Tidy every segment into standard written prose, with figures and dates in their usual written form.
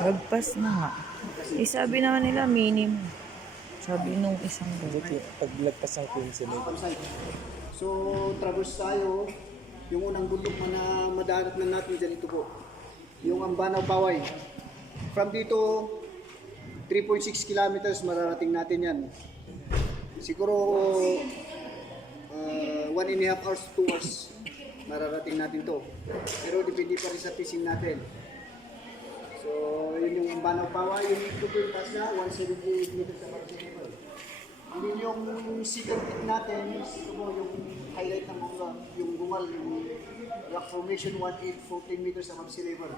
Lagpas na nga. Eh, sabi naman nila minimum. Sabi nung isang Paglagpas ng 15 may So, traverse tayo. Yung unang bundok na madarat na natin dyan ito po. Yung Ambanaw Paway. From dito, 3.6 kilometers mararating natin yan. Siguro 1.5 hours to 2 hours mararating natin to. Pero depende pa rin sa fishing natin. So, yun yung Ambanaw Paway. Yung ito po yung taas na, 178 meters above sea level. And then yung second pit natin, ito po yung highlight ng mga, yung bungal, yung rock formation 14 meters above sea level.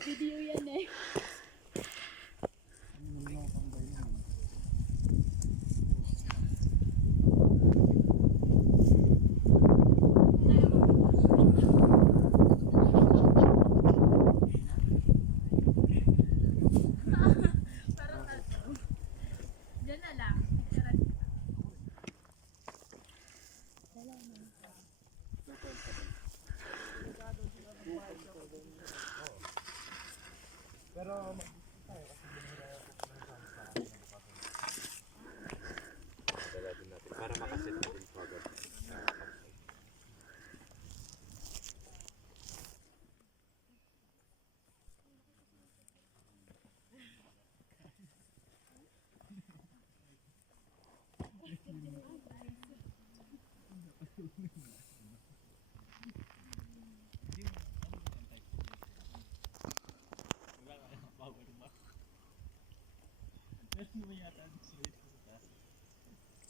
Video yan eh. Diyan na lang. para makaset natin agad.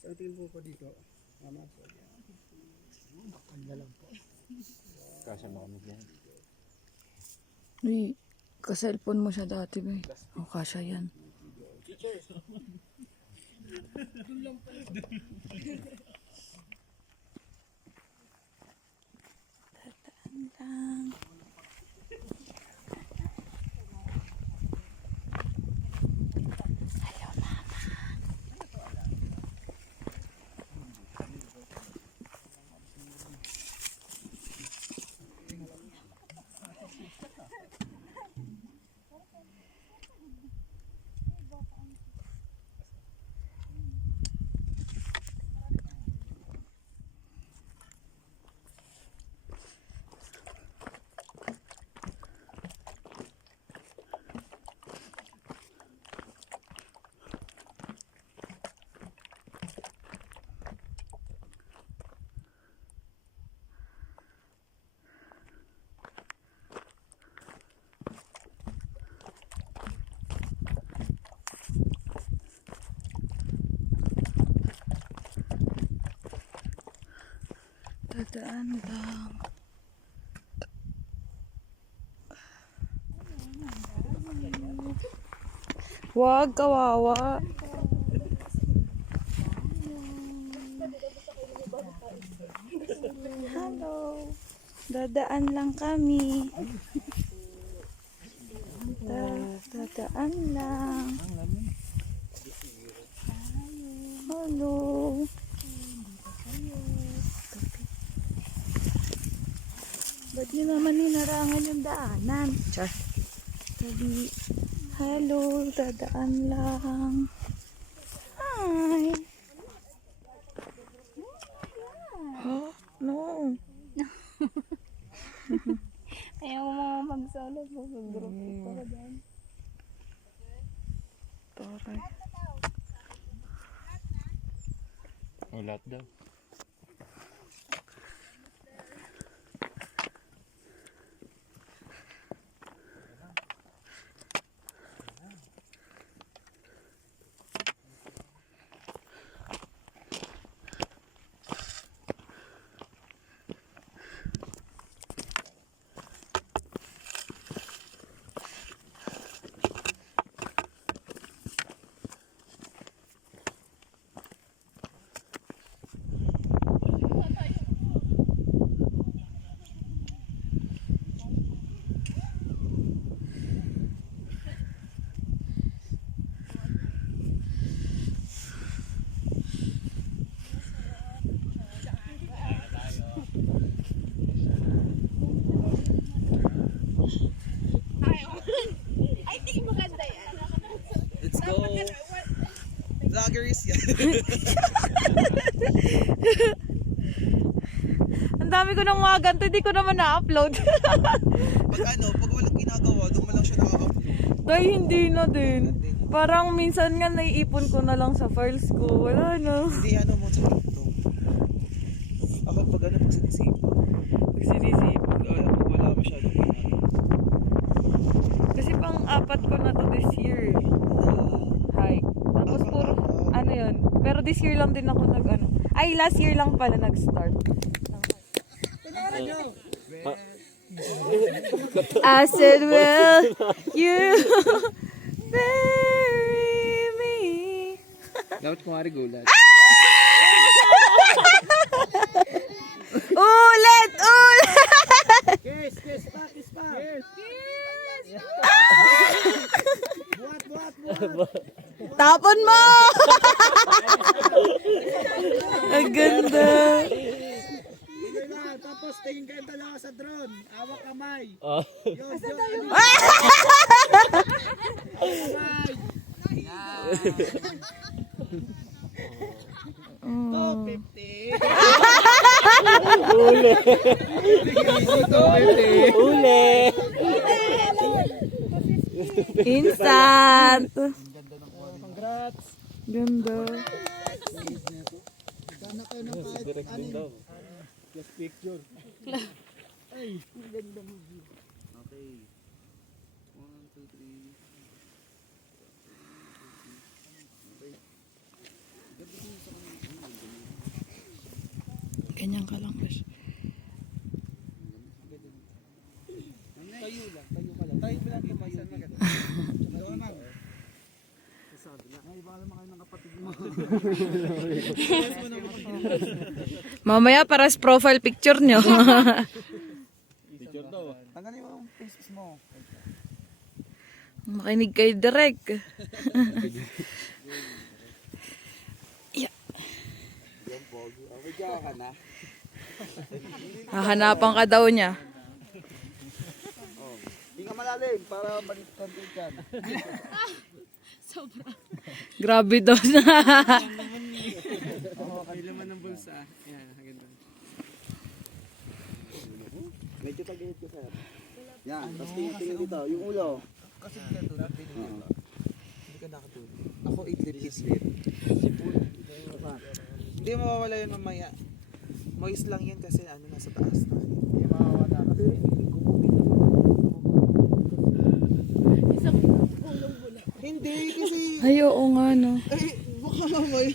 So, tingin po dito. Mama, so, ang lang po. Kasya mo kami dyan. Uy, ka-cellphone mo siya dati, ba? O, kasya yan. Tataan lang. Ayaw, mama. Dadaan lang. Wag, kawawa. Hello. Dadaan lang kami. Dadaan lang. Hello. Ba't nyo naman hinarangan yung daanan? Char. Sabi, hello, dadaan lang. Hi. Oh, no. Ayaw mo mga mag-solo. Mag-group ko ko dyan. Taray. Ulat daw. curious yan. Ang dami ko ng mga ganito, hindi ko naman na-upload. Pag walang ginagawa, doon mo lang siya nakaka-upload. Dahil hindi na din. Parang minsan nga naiipon ko na lang sa files ko. Wala na. Hindi mo sa ito. Ako pag pag sinisip. Pag sinisip. Pag wala masyadong ginagawa. Kasi pang-apat ko na to this year. Hike. Tapos puro, ano yun. Pero this year lang din ako ay, last year lang pala nag-start. I said, well, you bury me. Dapat kumari gulat. Ulit! Kiss pa. Buhat. Tapon mo! Ang ganda. Hindi na, tapos tingin kayo dalawa sa drone. Awak kamay. Yun. Kamay. 250. Uli! Instant! Congrats. Ganda. Sana kayo na kahit Direct din daw. just picture. Ay, ganda mo. Okay. 1, 2, 3. Ganyan ka lang, Besh. Tayo ka lang. Tayo mo lang tumayo. Doon lang. Ay, baka naman kayo ng kapatid mo. Mamaya paras profile picture nyo. Picture daw. Tanggalin mo ang faces mo. Makinig kayo direct. Yeah. Okay, dyan ka na. Hahanapan ka daw niya. Hindi ka malalim para balik konti dyan. Grabe daw na. Oo, kanila man ng bulsa. Yan, ganda. Medyo tagilid ko sa'yo. Yan, tapos tingin dito, yung ulo. Kasi dito, hindi ka nakatulog. Ako idlip. Hindi mawawala yun mamaya. Moist lang yan kasi nasa taas na. Hindi mawawala kasi. Hindi kasi, Ay, oo nga, no. baka mamaya.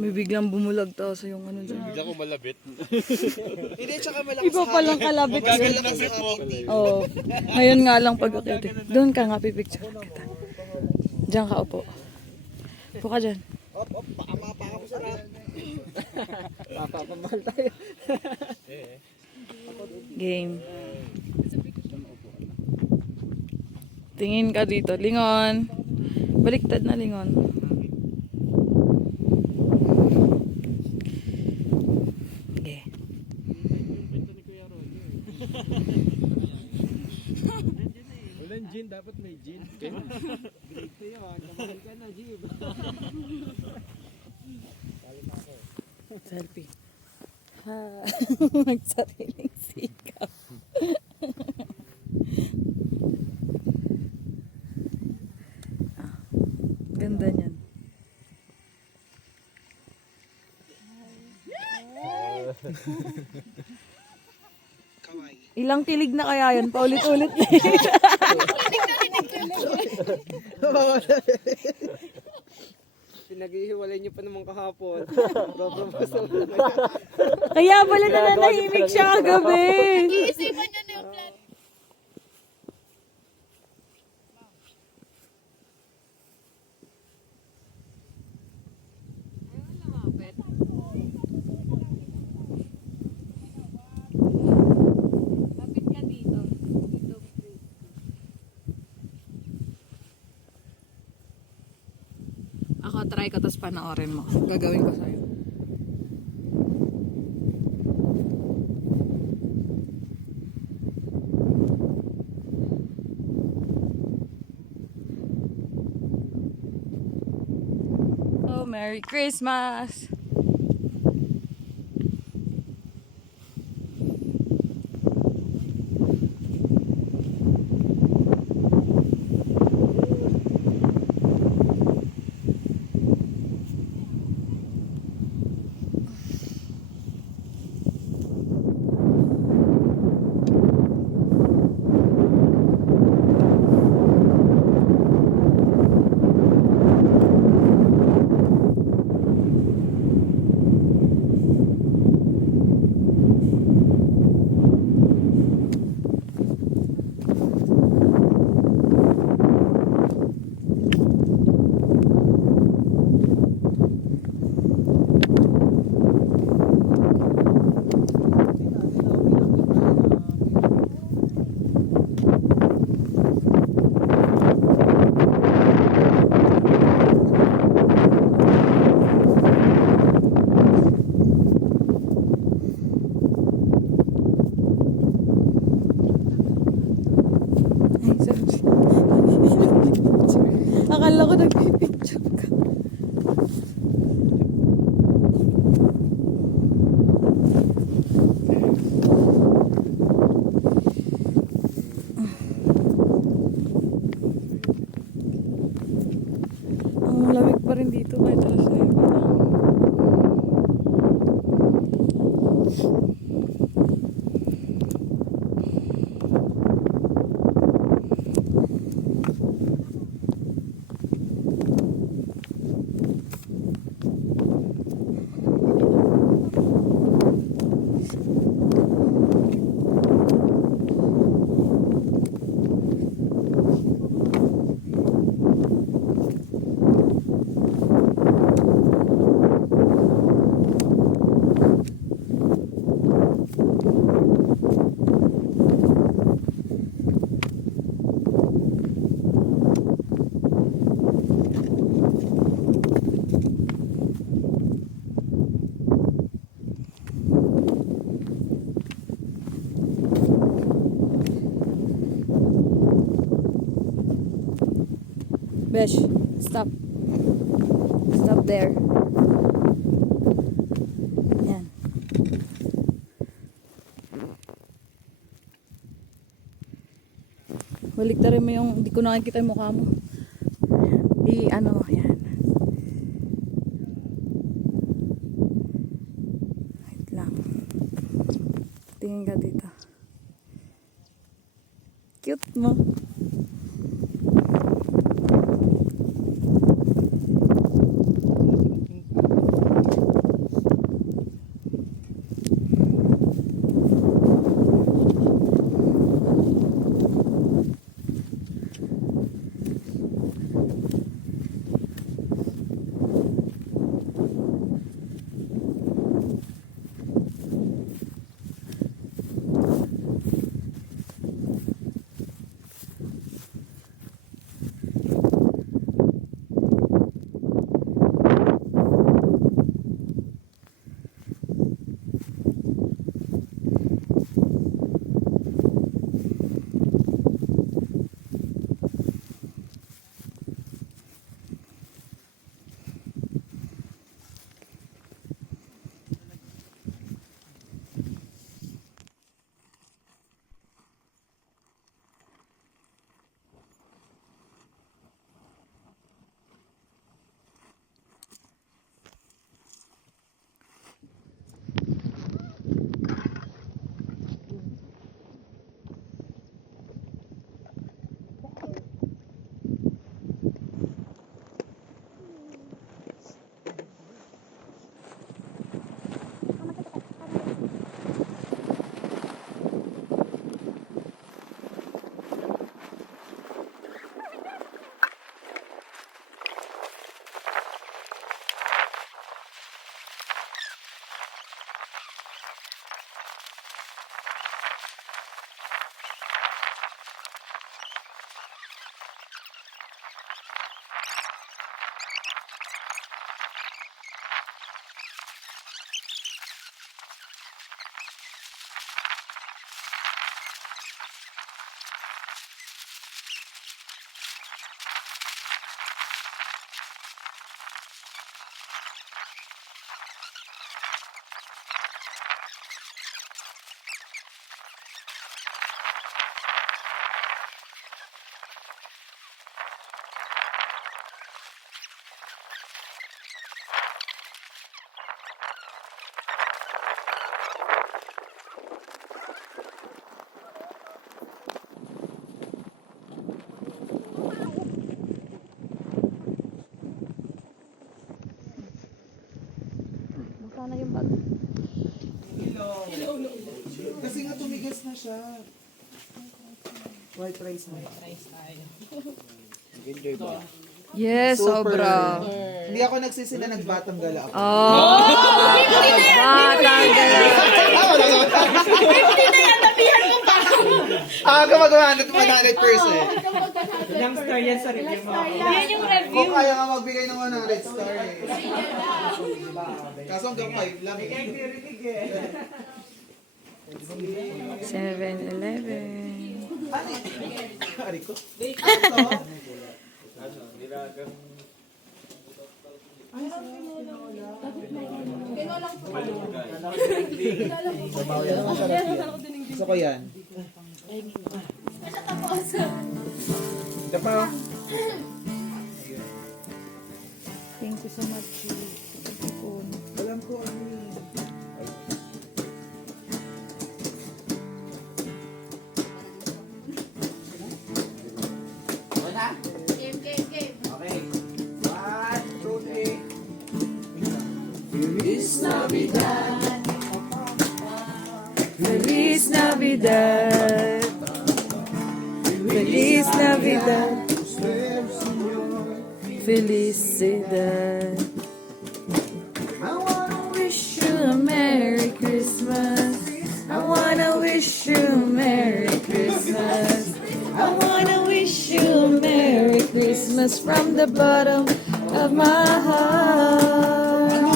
May biglang bumulag tayo sa yung ano dyan. Bigla ko malabit. Hindi, tsaka malakas Iba palang kalabit. Magagalakas ang hangin. Oo. Ngayon nga lang pag doon ka nga pipicture kita. Diyan ka upo. Upo ka dyan. Op, mapaka mo sarap. Papapamahal tayo. Game. Tingin ka dito. Lingon. Baliktad na lingon. Okay. Walang gin, dapat may gin. Ito yun, kamahal ka na, Jib. Selfie. Ha. Magsariling sikap. Ganda niyan. Ilang kilig na kaya yan? Paulit-ulit na Pinag-ihiwalay niyo pa naman kahapon. Problem pa sa Kaya pala nananahimik siya kagabi. Iisipan niyo na yung plan. Lapit ka dito. Ako try ko tapos panoorin mo. Gagawin ko sa'yo. Merry Christmas! Ay, sorry. Akala ko nagpipicture ka. Ang lamig pa rin dito kahit alas 9 na. Besh, stop. Stop there. Yan. Balik na rin mo yung, hindi ko nakikita yung mukha mo. Ano, yan. Wait lang. Tingin ka dito. Cute mo. Kasi nga tumigas na siya. White rice mo. Yes, sobra. Hindi ako nagsisila, nagbatang gala ako. Oh! Batang gala. Kapag 100%. Youngster yan sa review mo. Yan yung review. Kung kaya nga magbigay ng 100 star eh. Kaso hanggang 5 lang. 7-Eleven. Ari ko. Gusto ko yan. Ito pa. Thank you so much. Alam ko ano yun. Feliz Navidad. Feliz Navidad. Felicidad. I wanna wish you a Merry Christmas. I wanna wish you a Merry Christmas. I wanna wish you a Merry Christmas from the bottom of my heart.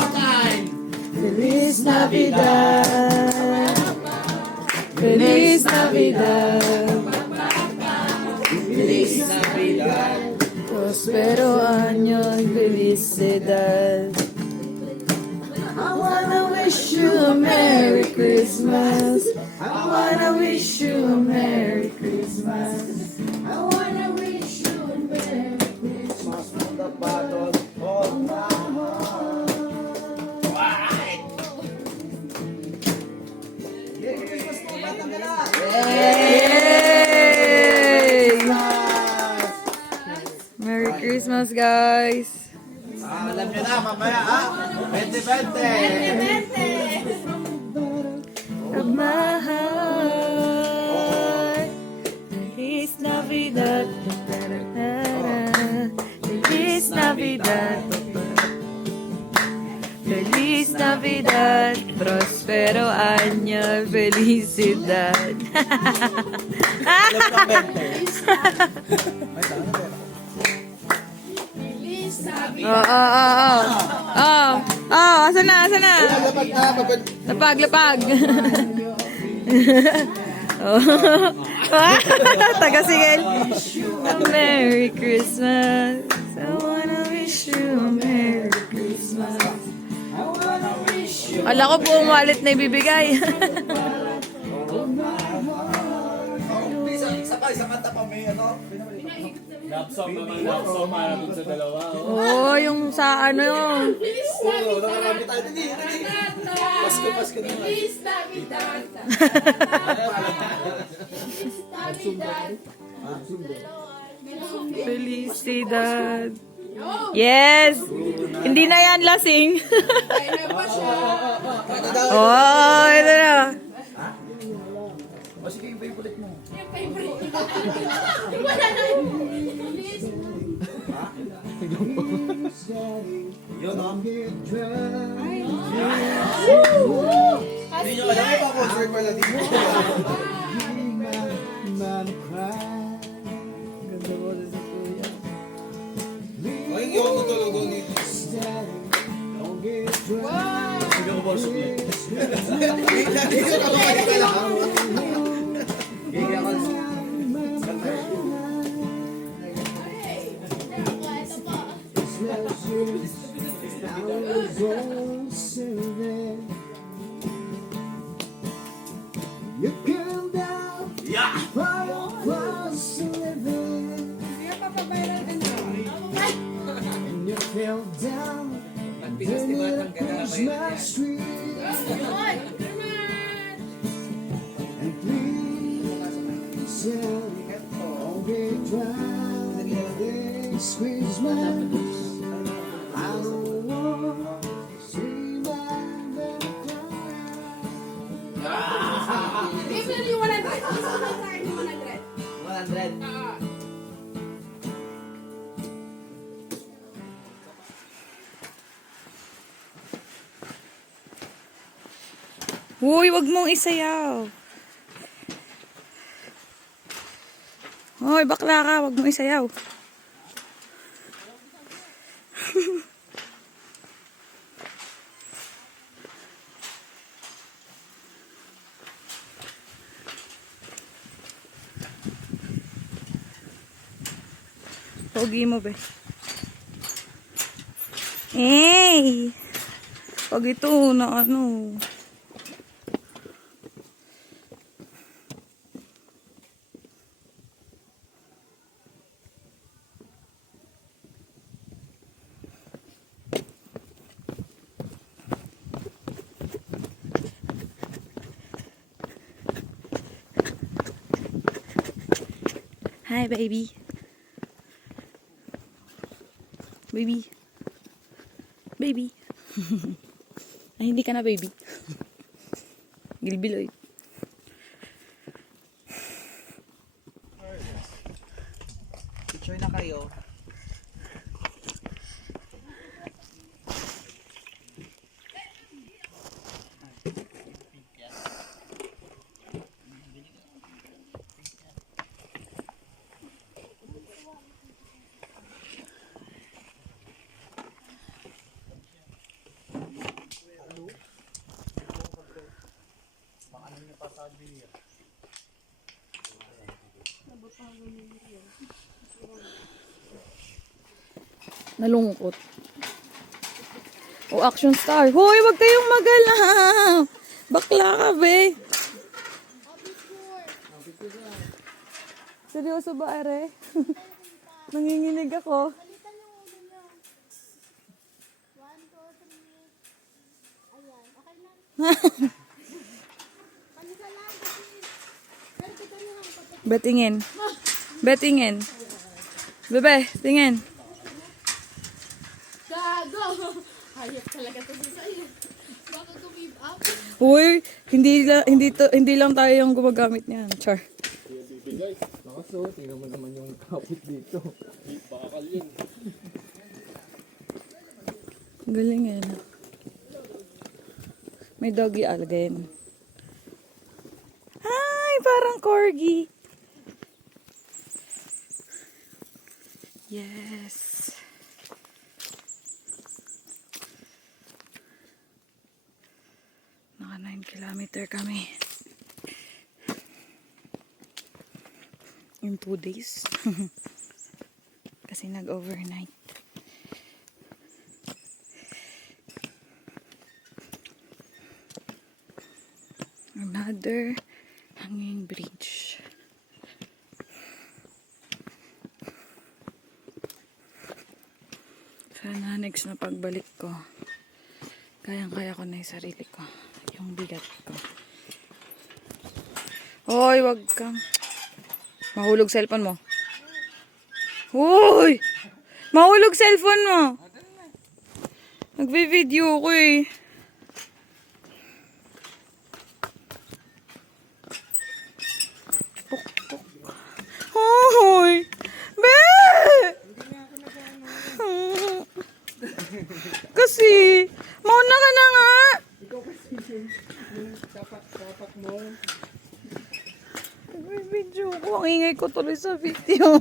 Feliz Navidad. Feliz Navidad. Feliz Navidad. Prospero año y felicidad. I wanna wish you a Merry Christmas. I wanna wish you a Merry Christmas. I wanna wish you a Merry Christmas from the bottom of my heart. Yay! Merry Christmas, guys! Alam nyo na, mamaya ha? 20-20! Of my heart. Feliz Navidad. Feliz Navidad. Feliz Navidad. Prospero año. Felicidad. Asa na? Lapag na, mabad. Lapag. Taga-sigil. A Merry Christmas. I wanna wish you a Merry Christmas. I wanna wish you. Ala ko buong wallet na ibibigay. Sa kanta pa may ano? Love song naman, love song para dun sa dalawa. Oo, yung sa ano yun. Oo, nakarami tayo. Dali. Pasko na. Feliz Navidad. Felicidad. Yes! Hindi na yan lasing. Oh, ito na. Wala na yun. Yun, no? Hindi nyo alam yung pa-concert pala dito. Ay, hindi ako tutulog dito. Sige ko ba sukli? Hindi ako lang. You came down far across the river, and you fell down beneath Christmas tree. And please don't be drowned this Christmas. I don't want to see my baby cry. Give me yung 100. Yung 100. 100. Uy, wag mong isayaw. Hoy, bakla ka, wag mong isayaw. Pogi mo, be. Hey! Pag ito na ano. Hi, baby. Baby. Baby. Ay, hindi ka na, baby. Gilbiloy. Picture na kayo. Nalungkot. O, action star. Hoy, wag kayong magala. Bakla ka, be. Seryoso ba, are? Nanginginig ako. Betingin. Betingin. Bebe, tingin. Gago! Hayop talaga to sa'yo. Baka give up. Uy, hindi lang tayo yung gumagamit niyan. Char. Nakaso, tingnan mo naman yung kapit dito. Bakal yun. Galing eh. May doggy again. Hi, parang corgi. Yes. Naka 9 kilometer kami. In 2 days. Kasi nag-overnight. Another hanging bridge. Sana next na pagbalik ko, kayang-kaya ko na yung sarili ko. Yung bigat ko. Hoy, wag kang mahulog cellphone mo. Hoy! Mahulog cellphone mo. Nagbe-video ko eh. Hoy! Be! Kasi, mauna ka na nga. Ikaw kasi yung tapak mo. Nagbe-video ko. Ang ingay ko tuloy sa video.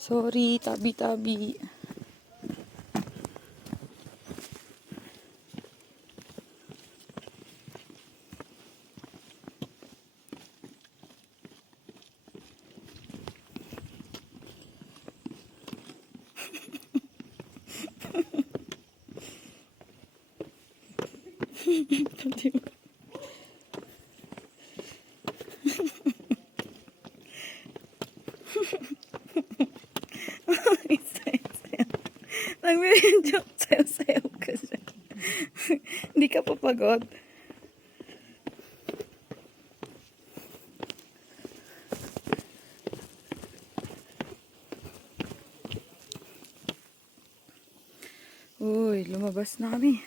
Sorry, tabi-tabi. Nag-video sayo-sayo ka siya. Hindi ka papagod. Uy, lumabas na kami.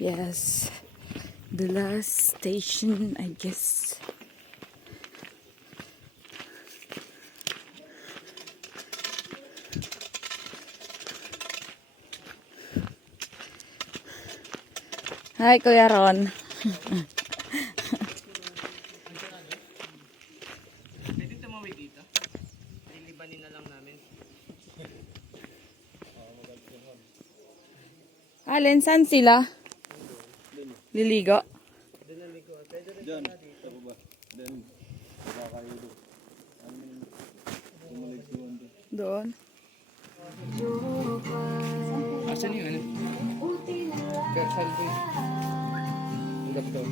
Yes, the last station, I guess. Hi, Kuya Ron. Pwede tumawid dito? Lilibanin na lang namin. Alin, saan sila? Liligo? Doon. Asan yung ano? Kersal ko yun. Hanggang to.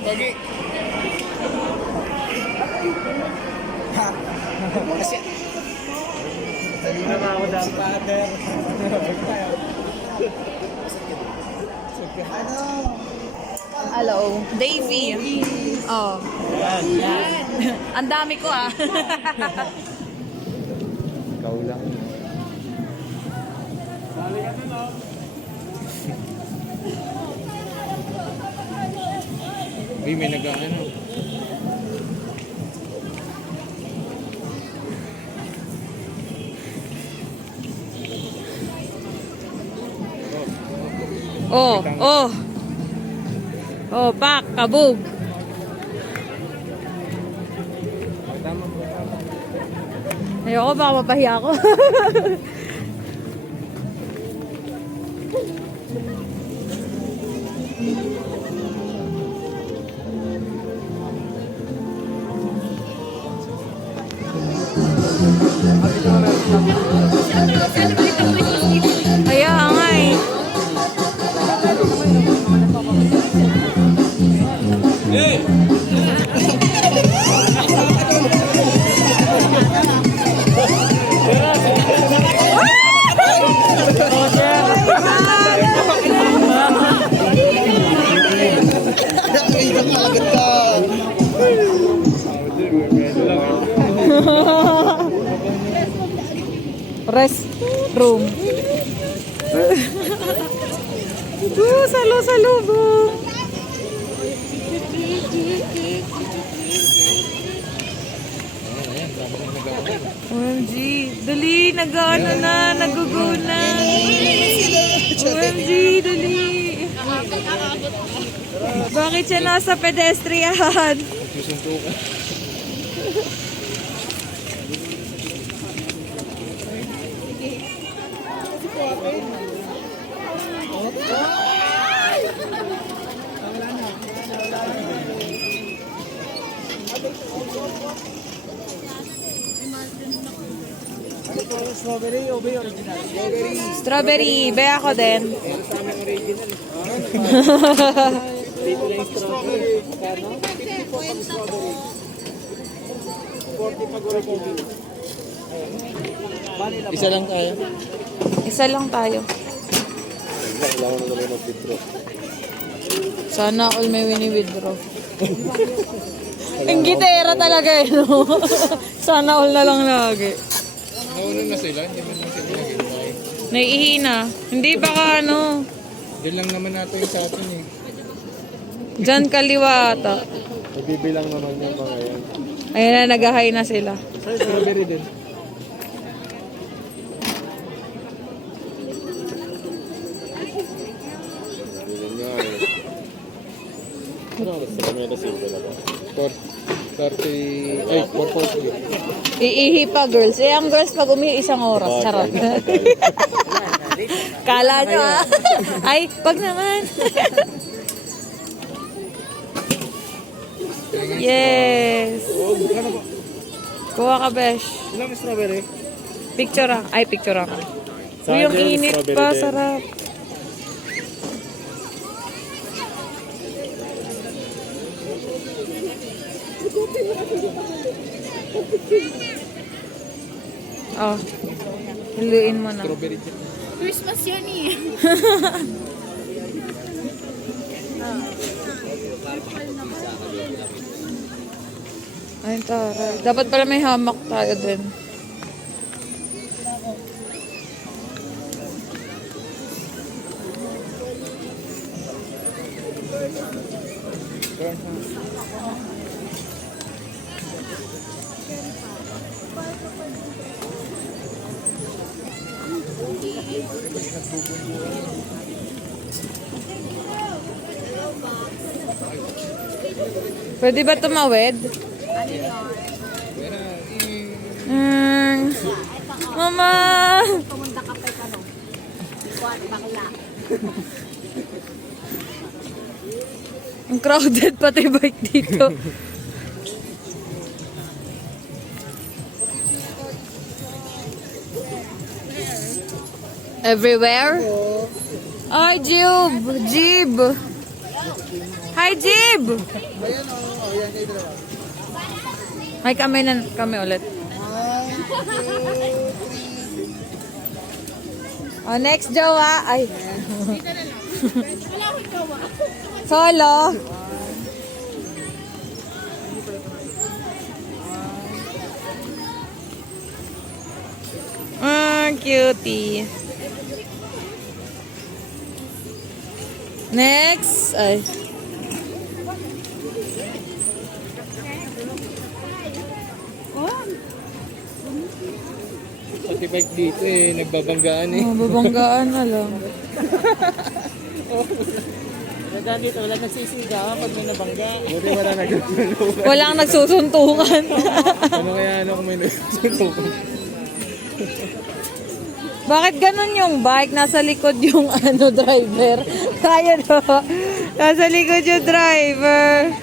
Ay, Pogi! Sabi na ako dapat. Father. Hello, Davy. Oh. Yan. Ang dami ko ah. Ikaw lang. Uy, may nag-ano. Oh, oh. Oh, pak, kabog. Tama po. Ayoko, baka mapahiya ako. Kaya nga eh. Rest room. Salo-salubong. OMG. Dali, nag-ano na, nag-go na. OMG, dali. Bakit siya nasa pedestrian? Susuntukan. Strawberry o ba original? Strawberry, be ako din. Strawberry. 50 po pag strawberry. 40 pag original. Isa lang tayo. Isa lang tayo. Kailangan na naman mag-withdraw. Sana all may wini-withdraw. Ang gitera talaga eh, no? Sana all na lang lagi. Nauna na sila, hindi mo na sila nag-intay. Naiihina. Hindi baka ano. Diyan lang naman natin yung sa atin eh. Diyan kaliwa ata. Nabibilang naman yung mga yan. Ayun na, nag-hi na sila. Strawberry din. Ay, 440. Iihi pa girls. Eh, ang girls pag umihi isang oras. Charot. Kala nyo ah. Ay, pag naman. Yes. Kuha ka, besh. Ilang strawberry? Picture ah. Ay, picture ako. Uy, yung init pa. Sarap. Oh. Hiluin mo na. Strawberry chip. Christmas yun eh. Ay, taray. Dapat pala may hamak tayo din. Pwede ba tumawid? Mama! Pumunta ka pa ano. Buwan, bakla. Ang crowded pati bike dito. Everywhere? Ay, Jib! Jib! Hi, Jib! Ayan o, ayan kayo dalawa. Ay, kami ulit. Oh, next jowa. Ay. Solo. Cutie. Next. Ay. Pati bike dito eh, nagbabanggaan eh. Oh, babanggaan na lang. Dito, wala nagsisiga pag may nabangga. Buti wala nagsusuntukan. Walang nagsusuntukan. Ano kaya ano kung may nagsusuntukan? Bakit ganun yung bike? Nasa likod yung driver. Kaya no? Nasa likod yung driver.